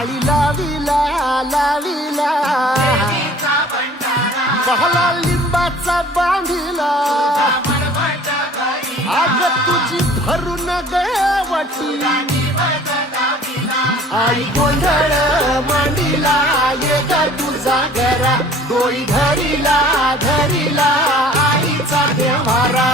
माळी लाविला लाविला बहला लिंबाचा बांधिला आग तुझी भरून गवटी आई गोंधळ मांडीला ये ग तुझा घरा डोई धरीला धरीला आईचा देवारा